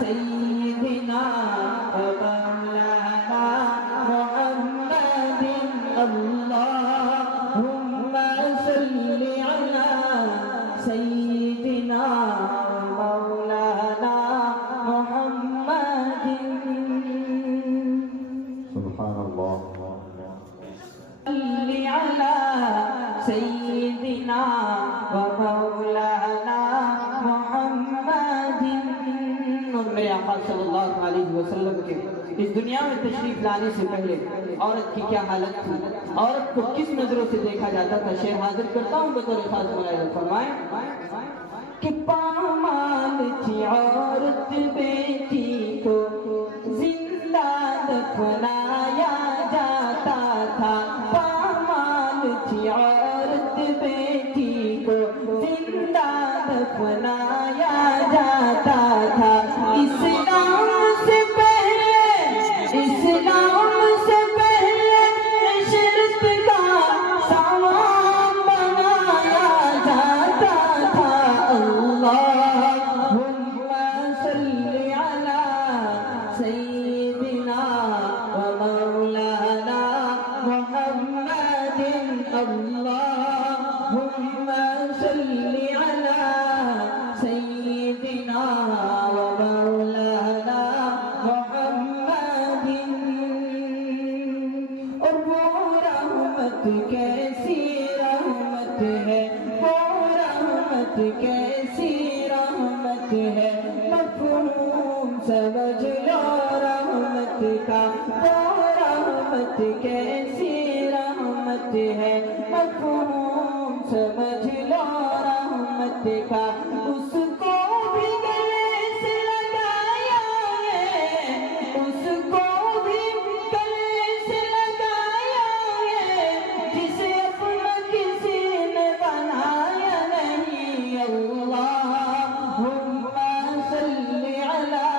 سيدنا ومولانا محمد اللهم صل على سيدنا ومولانا محمد سبحان اللہ صل على سيدنا ومولانا محمد اور میرے آقا صلی اللہ علیہ وسلم کے اس دنیا میں تشریف لانے سے پہلے عورت کی کیا حالت تھی، عورت کو کس نظروں سے دیکھا جاتا تھا، شعر حاضر کرتا ہوں بطور خاص ملاحظہ فرمائیں کہ پامال تھی عورت بیٹی کو زندہ دفنایا جاتا تھا، پامال تھی عورت بیٹی کو زندہ دفنایا جاتا تھا، اسلام سے پہلے عشرت کا سامان بنایا جاتا تھا، اللہم صل علی سیدنا ومولانا محمد اللہم صل علی سیدنا ومولانا محمد اور وہ رحمت کیسی رحمت ہے، وہ رحمت کیسی رحمت ہے، مفہوم سمجھ لو رحمت کا، وہ رحمت کیسی رحمت ہے، مفہوم سمجھ لو رحمت کا، اس کو بھی گلے سے لگایا ہے، اس کو بھی گلے سے لگایا ہے، جسے اپنا کسی نے بنایا نہیں، اللہم صل علی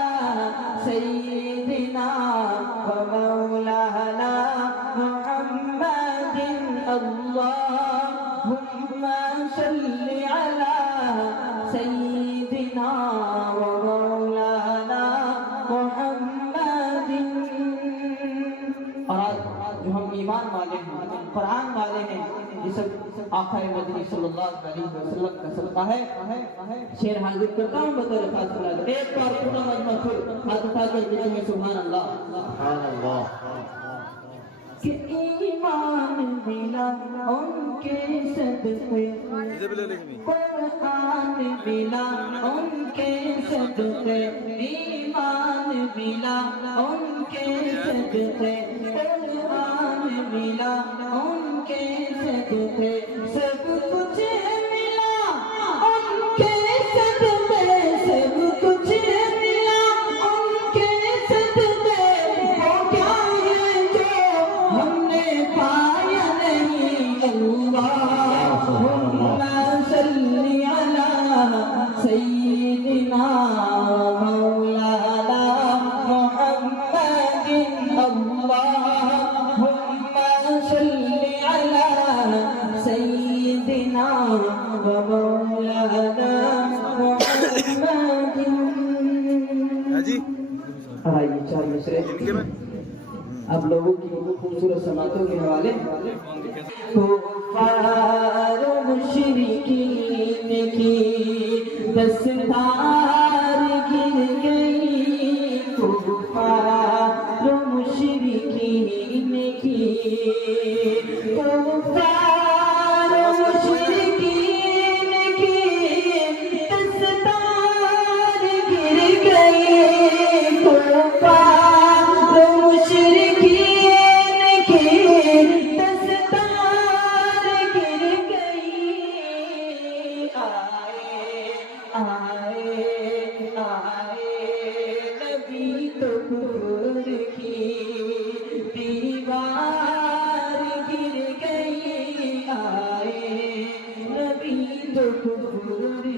سیدنا ومولانا محمد اللہم صل علی سیدنا ومولانا محمد۔ اور آج جو ہم ایمان والے ہیں، قرآن والے ہیں، یہ سب آقا مدنی صلی اللہ علیہ وسلم کا صدقہ ہے، شعر حاضر کرتا ہوں بطور خاص ملاحظہ، ایک بار پورا مجمع پھر ہاتھ اٹھا کر کہتے ہیں سبحان اللہ، سبحان اللہ کہ ایمان ملا ان کے صدقے، قرآن ملا ان کے صدقے، ایمان ملا ان کے صدقے، قرآن ملا ان کے صدقے، سب کچھ ملا ان کے صدقے، سب کچھ ملا ان کے صدقے، وہ کیا ہے جو ہم نے پایا نہیں، اللہم صل علی سیدنا مولانا محمد اللہم صل علی سیدنا ومولانا محمد۔ آئیے چار مصرے آپ لوگوں کی خوبصورت سماعتوں کے حوالے، کفار و مشرکین کی دستار گر گئی، کفار و مشرکین کی، کفار و مشرکین کی دستار گر گئی، کفار و مشرکین کی دستار گر گئی، آئے نبی تو کفر کی دیوار گر گئی، آئے نبی تو کفر کی